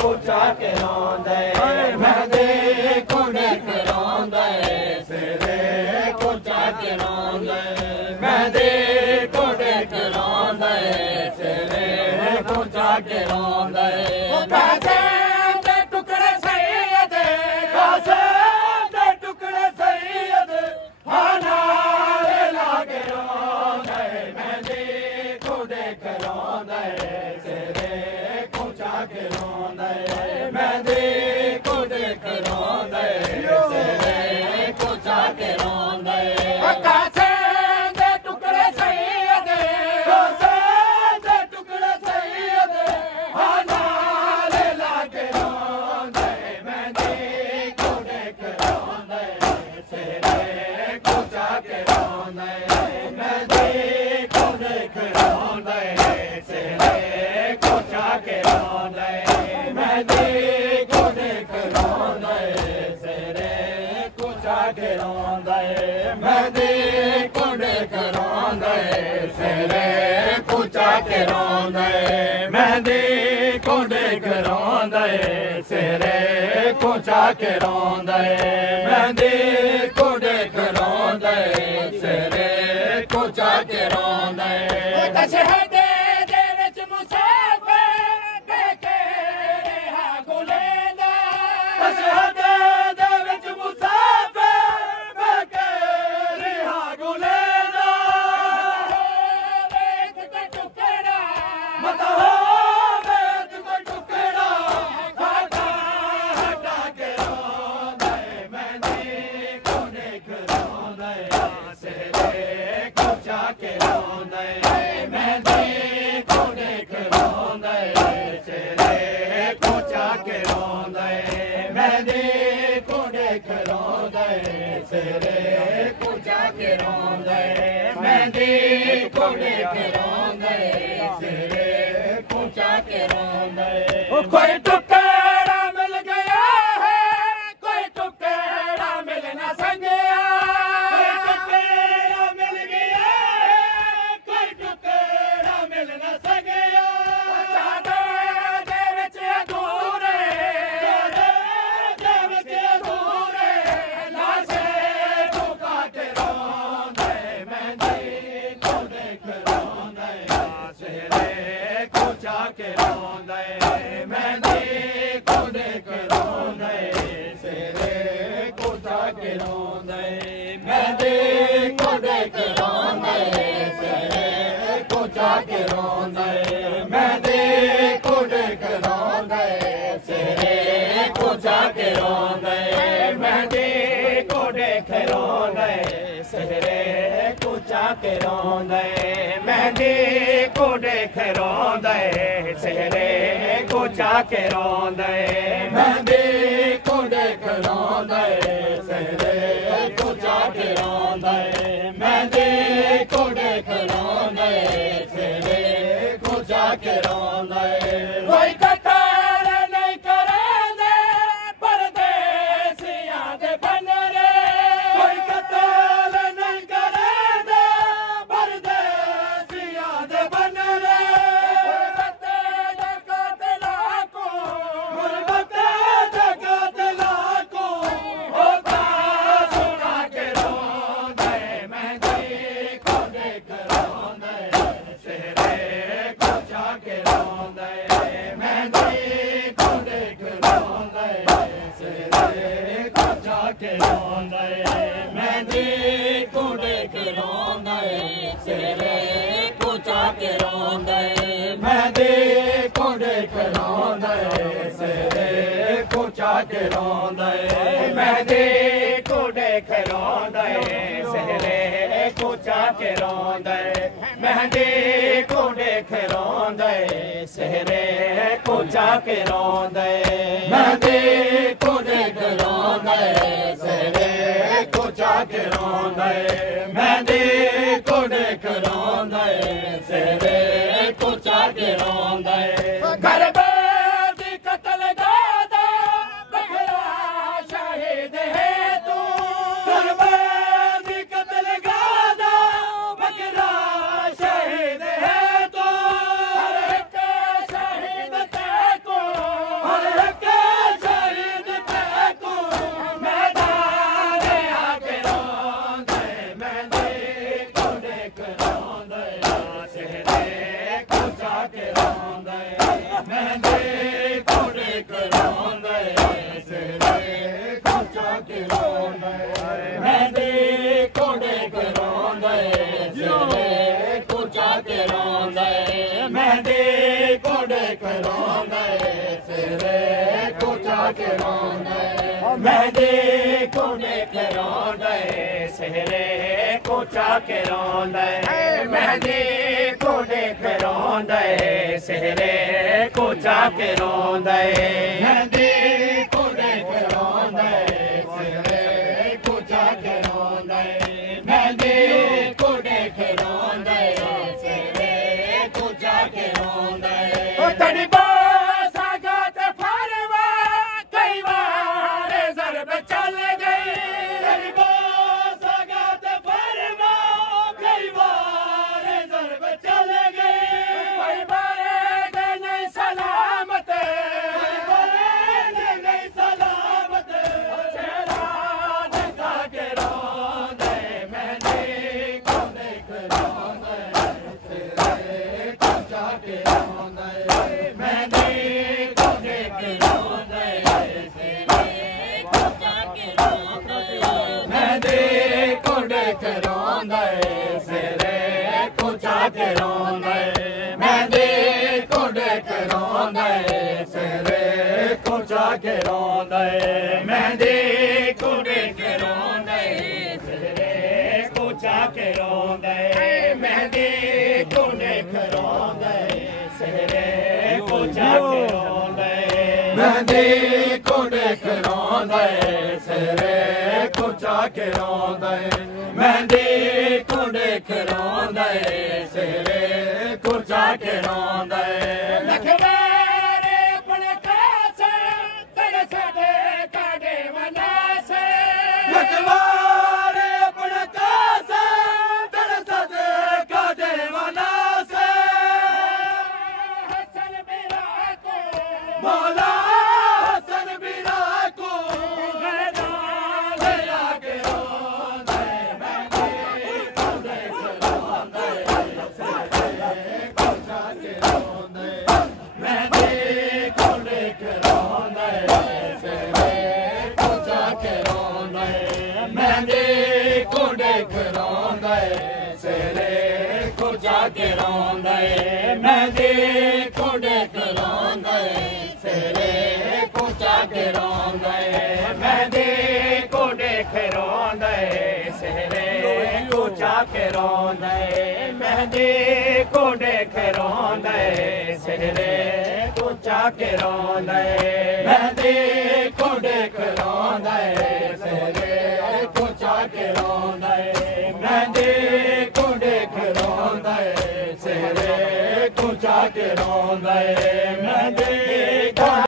कुचा के रोंदे मेहंदी कुड़े के रोंदे सिरे कुचा के रोंदे मेहंदी कुड़े के रोंदे सिरे कुचा के रोंदे कासे दे टुकड़े सैयद कासे दे टुकड़े सैयद हानारे लागे रोंदे मेहंदी कुड़े के रोंदे सिरे कुचा के रोंदे मेहंदी कुड़े के रोंदे सिरे कुचा के रोंदे कासे दे टुकड़े सैयद कासे दे टुकड़े सैयद हानारे लागे रोंदे मेहंदी कुड़े के रोंदे सिरे कुचा के रोंदे मेहंदी कुड़े के रोंदे सिरे कुचा के रोंदे मेहंदी कुड़े के रोंदे सिरे कुचा के रोंदे मेहंदी कुड़े के रोंदे सिरे कुचा के रोंदे मेहंदी कुड़े के रोंदे सिरे कुचा के रोंदे मेहंदी कुड़े के रोंदे सिरे कुचा के रोंदे तशहदे दे विच मुसाफिर बेके रहा गुलेंदा तशहदे दे विच मुसाफिर बेके रहा गुलेंदा वेद का टुकड़ा मत हो वेद का टुकड़ा हटा हटा के रोंदे मेहंदी कुड़े के रोंदे सिरे कुचा के रोंदे मेहंदी कुड़े के रोंदे सिरे कुचा के रोंदे मेहंदी कुड़े के रोंदे सिरे कुचा के रोंदे मेहंदी कुड़े के रोंदे सिरे कुचा के रोंदे कोई टुकड़ा मिल गया है कोई टुकड़ा मिल ना संगया कोई टुकड़ा मिल गया है कोई टुकड़ा मिल ना संगया चादर दे विच अधूरे चादर दे विच अधूरे लाशे ठुका के रोंदे मेहंदी कुड़े के रोंदे सिरे कुचा के रोंदे मेहंदी कुड़े के रोंदे सिरे कुचा के रोंदे मेहंदी कुड़े के रोंदे सिरे कुचा के रोंदे मेहंदी कुड़े के रोंदे सिरे कुचा के रोंदे मेहंदी कुड़े के रोंदे सिरे कुचा के रोंदे मेहंदी कुड़े के रोंदे सिरे कुचा के रोंदे मेहंदी कुड़े के रोंदे सिरे कुचा के रोंदे मेहंदी कुड़े के रोंदे सिरे कुचा के रोंदे कोई कतार नहीं करेंदे परदेसियां दे बनरे कोई कतार नहीं करेंदे परदेसियां दे बनरे गुरबत जगह दिला को गुरबत जगह दिला को होता सुना के रोंदे मेहंदी कुड़े के रोंदे सिरे कुचा के रोंदे मेहंदी कुड़े के रोंदे सिरे कुचा के रोंदे मेहंदी कुड़े के रोंदे सिरे कुचा के रोंदे मेहंदी कुड़े के रोंदे सिरे कुचा के रोंदे मेहंदी कुड़े के रोंदे सिरे कुचा के रोंदे मेहंदी कुड़े के रोंदे सिरे कुचा के रोंदे मेहंदी कुड़े के रोंदे सिरे कुचा के रोंदे मेहंदी कुड़े के रोंदे सिरे कुचा के रोंदे घर दी कतल गादा बखरा शाहिद है तू घर दी कतल गादा बखरा शाहिद है तू हर एक शाहिद ते को हर रोंदे मेहंदी कोड़े के रोंदे सिरे कुचा के रोंदे मेहंदी कोड़े के रोंदे सिरे कुचा के रोंदे मेहंदी कोड़े के रोंदे सिरे कुचा के रोंदे मेहंदी कोड़े के रोंदे सिरे कुचा के रोंदे मेहंदी कोड़े के रोंदे सिरे कुचा के रोंदे मेहंदी कोड़े के रोंदे सिरे कुचा के रोंदे तड़ी सागत फरवा कई बार ज़रब चल गई तड़ी सागत फरवा कई बार ज़रब चल गई कई बार नहीं सलामत नहीं सलामत चेहरा दिखा के रोंदे मेहंदी को देख रोंदे सिरे कुचा के रोंदे मेहंदी को देख रोंदे सिरे कुचा के रोंदे मेहंदी को देख रोंदे सिरे कुचा के रोंदे मेहंदी को देख रोंदे सिरे कुचा के रोंदे मेहंदी को देख रोंदे सिरे कुचा के रोंदे मेहंदी को देख रोंदे सिरे कुचा के रोंदे मेहंदी को देख रोंदे सिरे कुचा के रोंदे मेहंदी को देख रोंदे सिरे कुचा के रोंदे लखवारे अपने कासे तरस दे काडे वना से लखवारे अपने कासे तरस दे काडे वना से हसन बिरा को मौला हसन बिरा को मैदान ले आके रोंदे मेहंदी को देख रोंदे सिरे कुचा के रोंदे मेहंदी को देख रोंदे सिरे कुचा के रोंदे मेहंदी को देख रोंदे सिरे कुचा के रोंदे मेहंदी को देख रोंदे सिरे कुचा के रोंदे मेहंदी को देख रोंदे सिरे कुचा के रोंदे मेहंदी को देख रोंदे सिरे कुचा के रोंदे मेहंदी को देख रोंदे सिरे कुचा के रोंदे मेहंदी को देख रोंदे सिरे कुचा के रोंदे